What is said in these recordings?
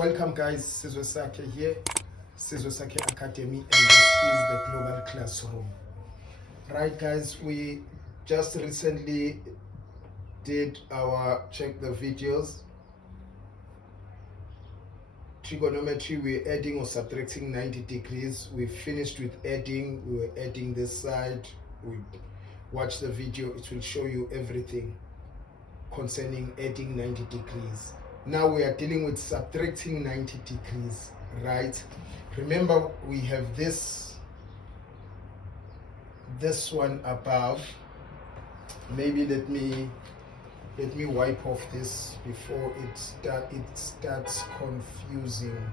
Welcome guys, Sizwe Sakhe here, Sizwe Sakhe Academy, and this is the Global Classroom. Right guys, we just recently did our check the videos. Trigonometry, we're adding or subtracting 90 degrees. We finished with adding, we were adding this side. We watch the video, it will show you everything concerning adding 90 degrees. Now we are dealing with subtracting 90 degrees, right? Remember, we have this one above. Maybe let me wipe off this before it starts confusing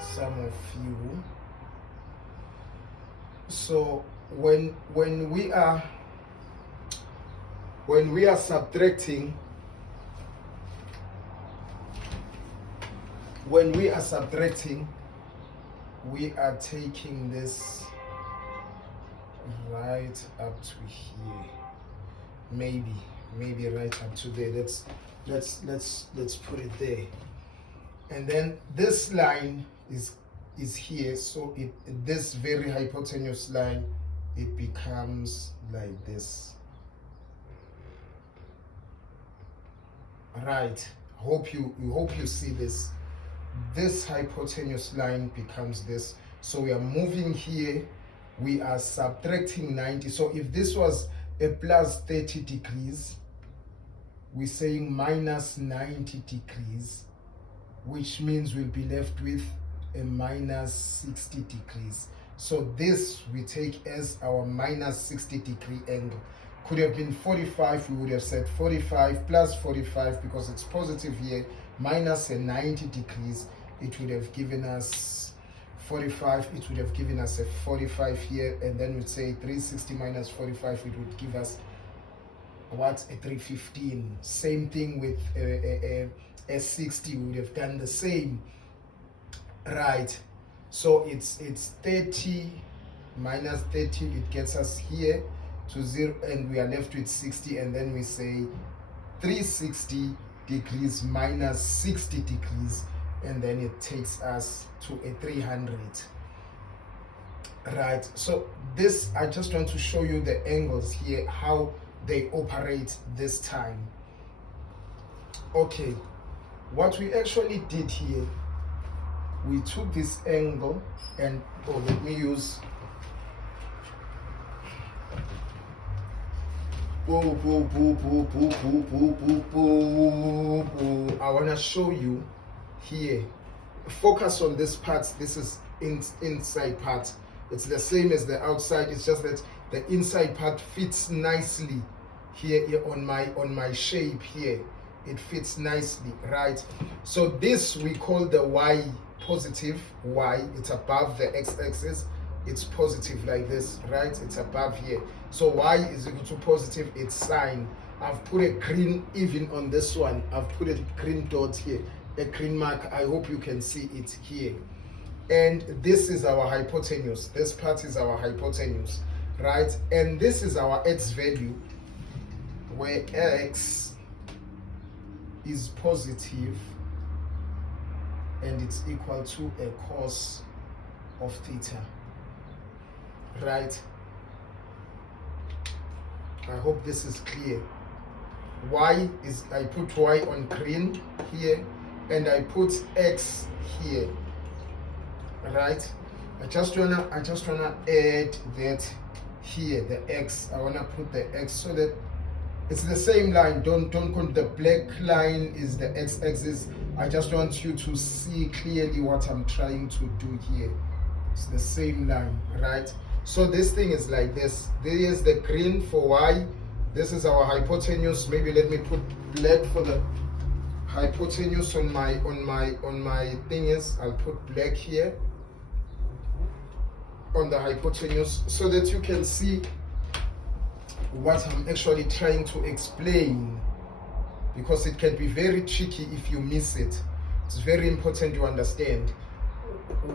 some of you. So when we are subtracting, we are taking this right up to here, maybe right up to there. Let's put it there, and then this line is here, so this very hypotenuse line, it becomes like this, right? Hope you see this. This hypotenuse line becomes this. So we are moving here, we are subtracting 90. So if this was a plus 30 degrees, we're saying minus 90 degrees, which means we'll be left with a minus 60 degrees. So this we take as our minus 60 degree angle. Could have been 45, we would have said 45 plus 45 because it's positive here, minus a 90 degrees, it would have given us 45, it would have given us a 45 here, and then we'd say 360 minus 45, it would give us what, a 315. Same thing with a 60, we would have done the same, right? So it's 30 minus 30, it gets us here to 0, and we are left with 60, and then we say 360 degrees minus 60 degrees, and then it takes us to a 300, right? So this, I just want to show you the angles here, how they operate this time. Okay, what we actually did here, we took this angle and, let me use I want to show you here. Focus on this part. This is inside part. It's the same as the outside. It's just that the inside part fits nicely here on my shape here. It fits nicely, right? So this we call the y positive. Y, it's above the x-axis. It's positive like this, right? It's above here. So y is equal to positive, it's sine. I've put a green even on this one. I've put a green dot here, a green mark. I hope you can see it here. And this is our hypotenuse. This part is our hypotenuse, right? And this is our x value, where x is positive and it's equal to a cos of theta, right? I hope this is clear. Y is, I put y on green here, and I put x here, right? I just wanna add that here, the x. I wanna put the x so that it's the same line. Don't the black line is the x-axis. I just want you to see clearly what I'm trying to do here. It's the same line, right? So this thing is like this. There is the green for y. This is our hypotenuse. Maybe let me put black for the hypotenuse on my thingies. I'll put black here on the hypotenuse so that you can see what I'm actually trying to explain, because it can be very tricky if you miss it. It's very important you understand.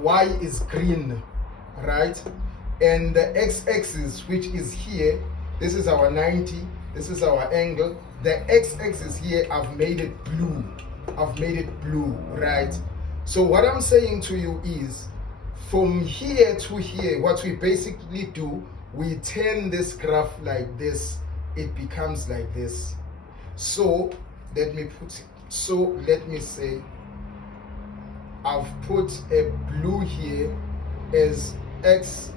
Y is green, right? And the x-axis, which is here, this is our 90, this is our angle. The x-axis here, I've made it blue, right? So what I'm saying to you is, from here to here, what we basically do, we turn this graph like this, it becomes like this. So let me say I've put a blue here as x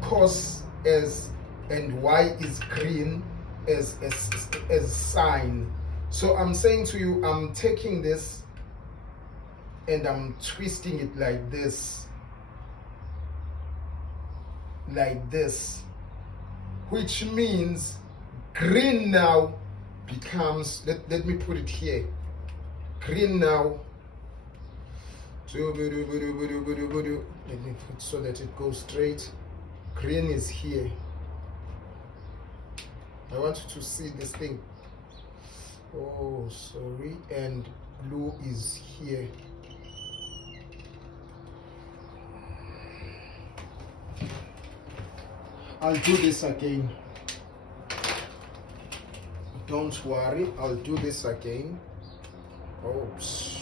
cos as, and y is green as sine. So I'm saying to you, I'm taking this and I'm twisting it like this, which means green now becomes, let me put it here, green now, let me put so that it goes straight. Green is here. I want you to see this thing. Oh, sorry. And blue is here. I'll do this again. Don't worry, I'll do this again. Oops.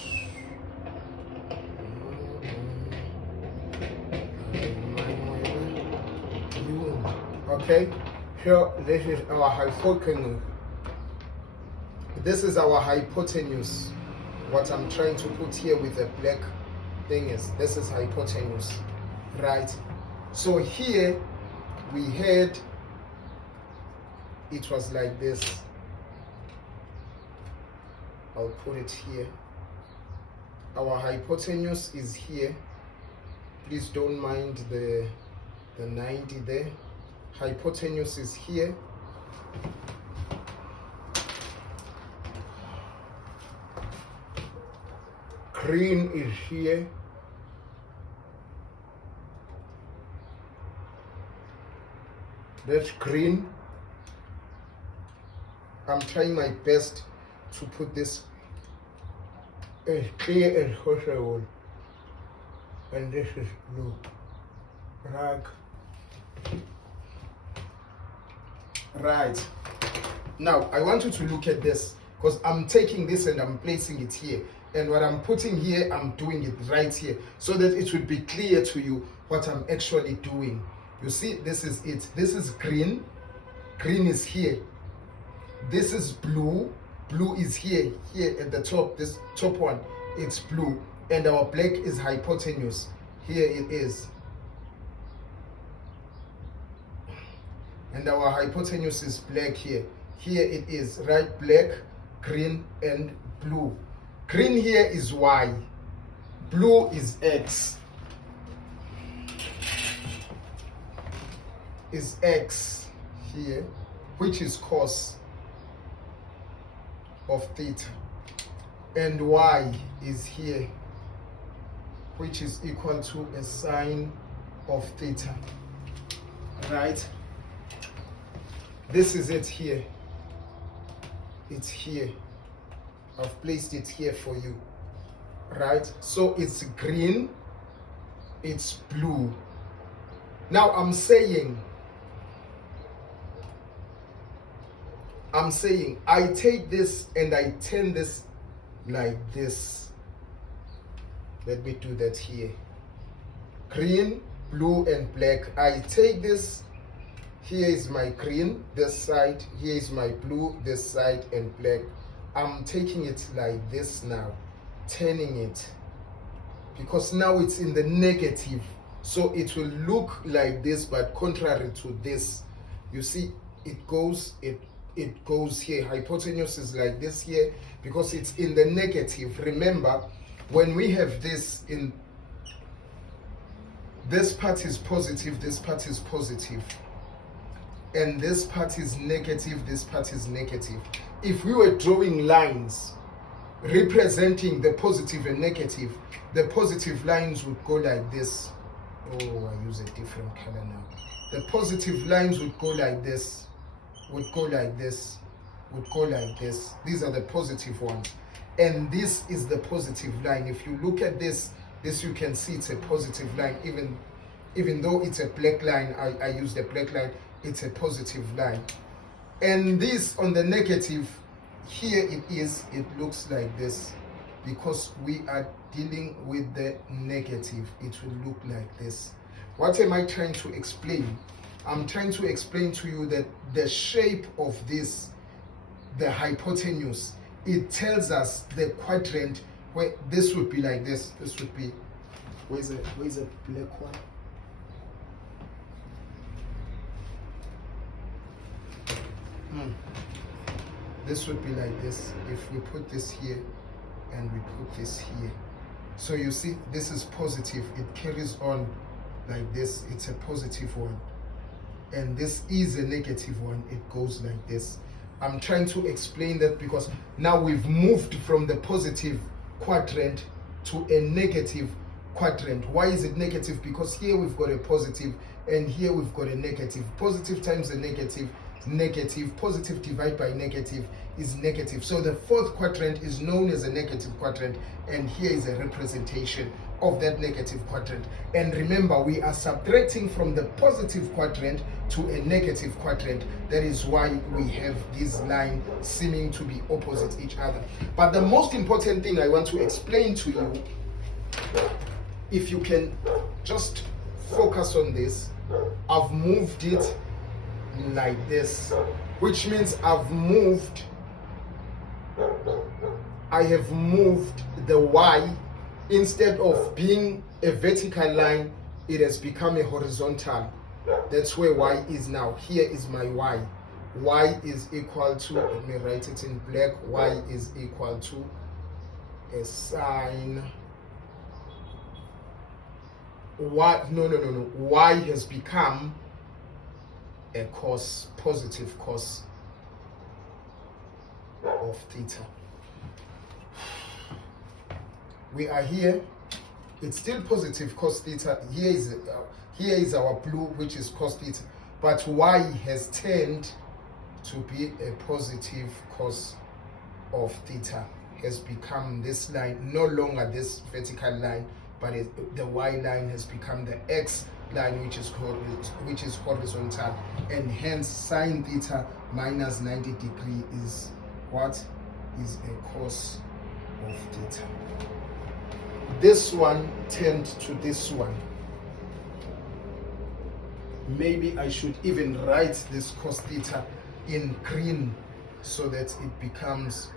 Okay, here, this is our hypotenuse. This is our hypotenuse. What I'm trying to put here with the black thing is, this is hypotenuse, right? So here we had, it was like this. I'll put it here. Our hypotenuse is here. Please don't mind the 90 there. Hypotenuse is here. Green is here. That's green. I'm trying my best to put this as clear as possible. And this is blue. Right. Now, I want you to look at this, because I'm taking this and I'm placing it here. And what I'm putting here, I'm doing it right here, so that it would be clear to you what I'm actually doing. You see, this is it. This is green. Green is here. This is blue. Blue is here at the top. This top one, it's blue. And our black is hypotenuse. Here it is. And our hypotenuse is black here. Here it is, right? Black, green, and blue. Green here is Y. Blue is X. Is X here, which is cos of theta. And Y is here, which is equal to a sine of theta. Right? This is it here. It's here. I've placed it here for you. Right? So it's green, it's blue. Now I'm saying I take this and I turn this like this. Let me do that here. Green, blue, and black. I take this. Here is my green, this side. Here is my blue, this side, and black. I'm taking it like this now, turning it, because now it's in the negative. So it will look like this, but contrary to this. You see, it goes here. Hypotenuse is like this here, because it's in the negative. Remember, when we have this in, this part is positive, this part is positive, and this part is negative, this part is negative. If we were drawing lines representing the positive and negative, the positive lines would go like this. Oh, I use a different color now. The positive lines would go like this, would go like this, would go like this. These are the positive ones. And this is the positive line. If you look at this you can see it's a positive line. Even though it's a black line, I use the black line, it's a positive line. And this on the negative, here it looks like this, because we are dealing with the negative, it will look like this. What am I trying to explain? I'm trying to explain to you that the shape of this, the hypotenuse, it tells us the quadrant where this would be like this. This would be, where's the black one? This would be like this if we put this here and we put this here. So you see, this is positive. It carries on like this. It's a positive one. And this is a negative one. It goes like this. I'm trying to explain that because now we've moved from the positive quadrant to a negative quadrant. Why is it negative? Because here we've got a positive and here we've got a negative. Positive times a negative is negative. Positive divided by negative is negative. So the fourth quadrant is known as a negative quadrant, and here is a representation of that negative quadrant. And remember, we are subtracting from the positive quadrant to a negative quadrant. That is why we have this line seeming to be opposite each other. But the most important thing I want to explain to you, if you can just focus on this, I've moved it like this, which means I have moved the y. Instead of being a vertical line, it has become a horizontal. That's where y is now. Here is my y. Y is equal to, let me write it in black, y is equal to a sine. Y has become a cos, positive cos of theta. We are here, it's still positive cos theta. Here is our blue, which is cos theta, but y has turned to be a positive cos of theta, has become this line, no longer this vertical line, but the y line has become the x line, which is horizontal, and hence sine theta minus 90 degrees is what? Is a cos of theta. This one turned to this one. Maybe I should even write this cos theta in green so that it becomes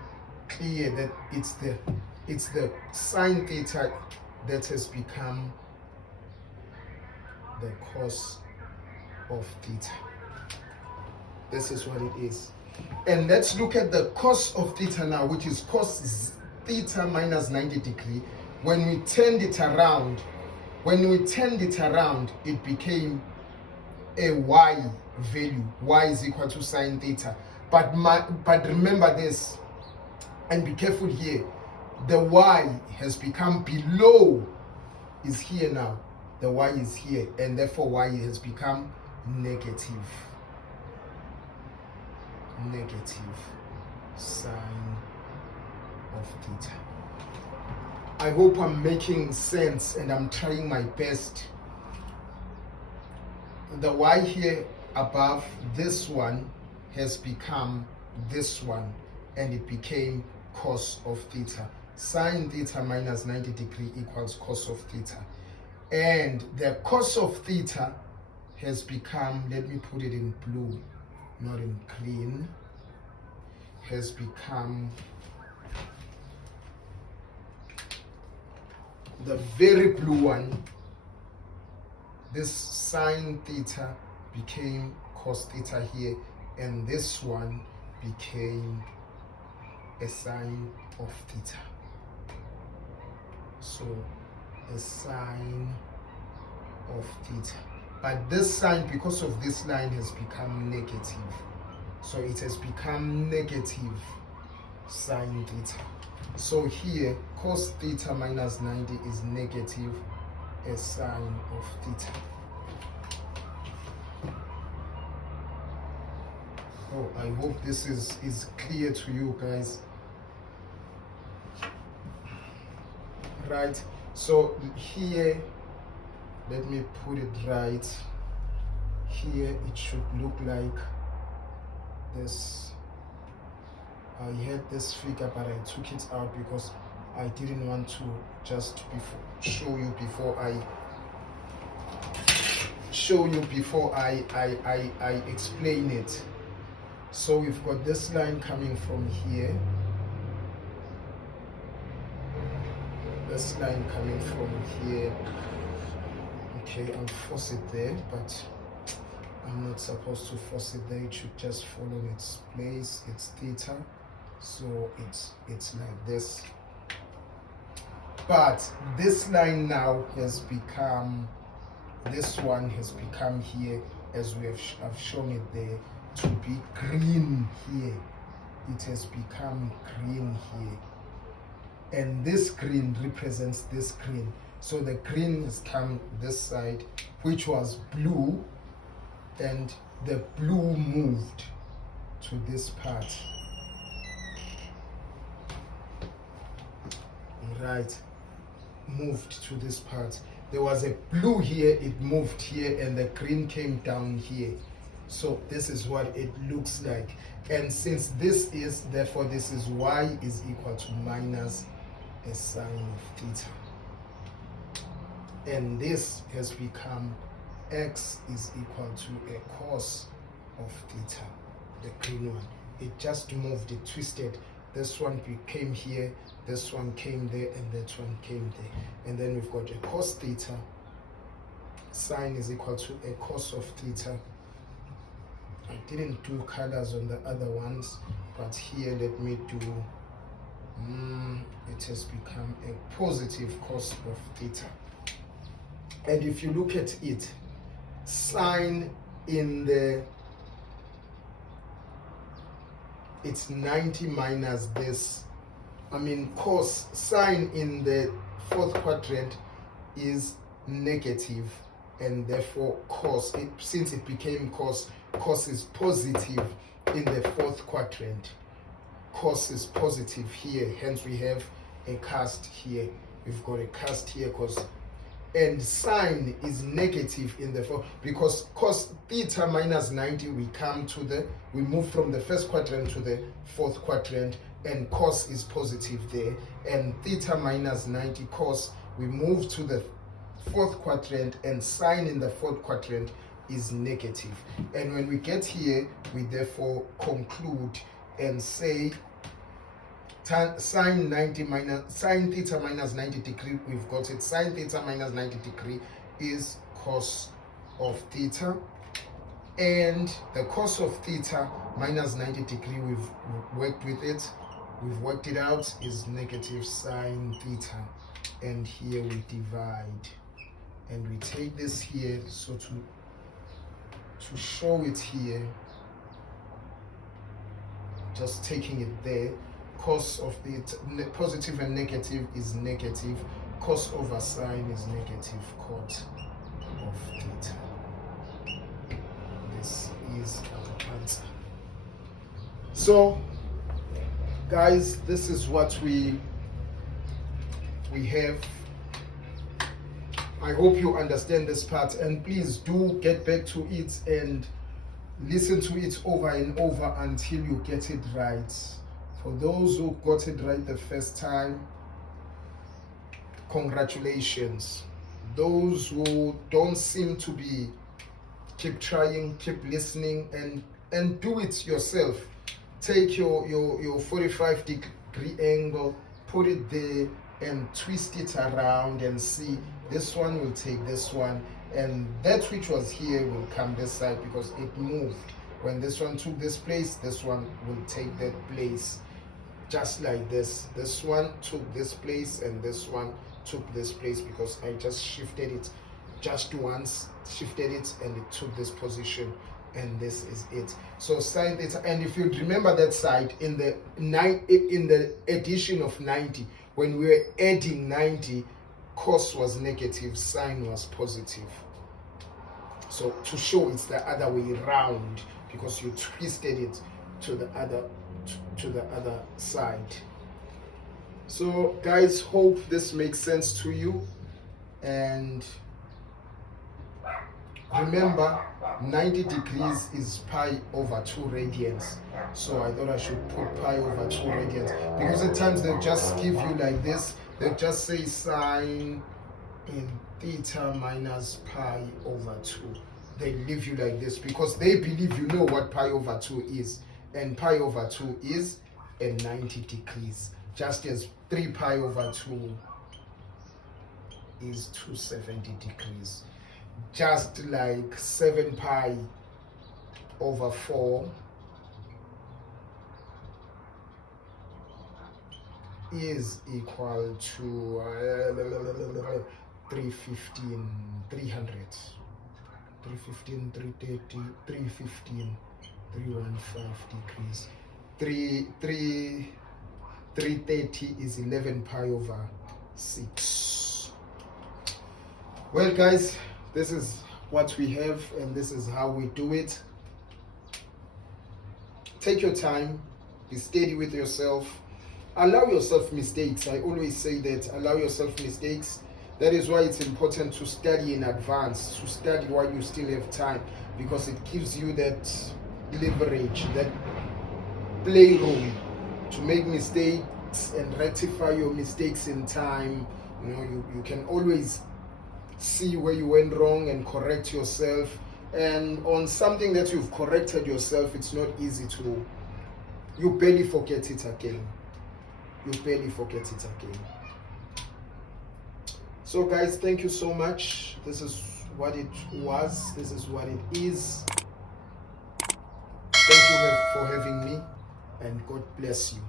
clear that it's the sine theta that has become the cos of theta. This is what it is. And let's look at the cos of theta now, which is cos theta minus 90 degrees. When we turned it around, it became a y value. Y is equal to sine theta. But remember this, and be careful here. The y has become below, is here now. The y is here, and therefore y has become negative sine of theta. I hope I'm making sense and I'm trying my best. The y here above this one has become this one, and it became cos of theta. Sine theta minus 90 degrees equals cos of theta. And the cos of theta has become, let me put it in blue, not in green, has become the very blue one. This sine theta became cos theta here, and this one became a sine of theta. So a sine of theta. But this sign, because of this line, has become negative. So it has become negative sine theta. So here, cos theta minus 90 is negative a sine of theta. Oh, I hope this is clear to you guys. Right, so here, let me put it right. Here it should look like this. I had this figure, but I took it out because I didn't want to just show you before I explain it. So we've got this line coming from here, this line coming from here. Okay, I'll force it there, but I'm not supposed to force it there. It should just fall in its place. It's theta, so it's like this. But this line now has become, this one has become here, as I've shown it there, to be green here. It has become green here, and this green represents this green. So the green has come this side, which was blue, and the blue moved to this part, right? Moved to this part. There was a blue here, it moved here, and the green came down here. So this is what it looks like. And since this is, therefore this is y is equal to minus a sine of theta. And this has become x is equal to a cos of theta, the green one. It just moved, it twisted. This one came here, this one came there, and that one came there. And then we've got a cos theta. Sine is equal to a cos of theta. I didn't do colors on the other ones, but here let me do, it has become a positive cos of theta. And if you look at it, sine in the, it's 90 minus this. I mean, cos, sine in the fourth quadrant is negative, and therefore cos, since it became cos, cos is positive in the fourth quadrant. Cos is positive here, hence we have a cast here. We've got a cast here, cos, and sine is negative in the fourth, because cos theta minus 90, we move from the first quadrant to the fourth quadrant, and cos is positive there, and theta minus 90 cos, we move to the fourth quadrant, and sine in the fourth quadrant is negative. And when we get here, we therefore conclude and say sine theta minus 90 degree, we've got it, sine theta minus 90 degree is cos of theta, and the cos of theta minus 90 degree, we've worked it out, is negative sine theta, and here we divide, and we take this here, so to show it here, just taking it there, cos of the positive and negative is negative, cos over sine is negative cot of theta. This is our answer. So guys, this is what we have. I hope you understand this part, and please do get back to it and listen to it over and over until you get it right. For those who got it right the first time, congratulations. Those who don't seem to be, keep trying, keep listening, and do it yourself. Take your 45 degree angle, put it there, and twist it around and see. This one will take this one, and that which was here will come this side because it moved. When this one took this place, this one will take that place. Just like this. This one took this place, and this one took this place because I just shifted it just once, shifted it, and it took this position, and this is it. So sine theta, and if you remember that side in the addition of 90, when we were adding 90, cos was negative, sine was positive. So to show it's the other way around, because you twisted it to the other side. So guys, hope this makes sense to you, and Remember, 90 degrees is pi over 2 radians. So I thought I should put pi over 2 radians, because at times they'll just give you like this. They'll just say sine in theta minus pi over 2. They leave you like this because they believe you know what pi over 2 is. And pi over 2 is a 90 degrees. Just as 3 pi over 2 is 270 degrees. Just like 7 pi over 4 is equal to 315, 300, 315, 330, 315, 315 degrees. 330 is 11 pi over 6. Well, guys, this is what we have, and this is how we do it. Take your time, be steady with yourself, allow yourself mistakes. I always say that, allow yourself mistakes. That is why it's important to study in advance, to study while you still have time, because it gives you that leverage, that playroom to make mistakes and rectify your mistakes in time. You know, you can always see where you went wrong and correct yourself. And on something that you've corrected yourself, it's not easy to, you barely forget it again. You barely forget it again. So guys, thank you so much. This is what it was. This is what it is. Thank you for having me, and God bless you.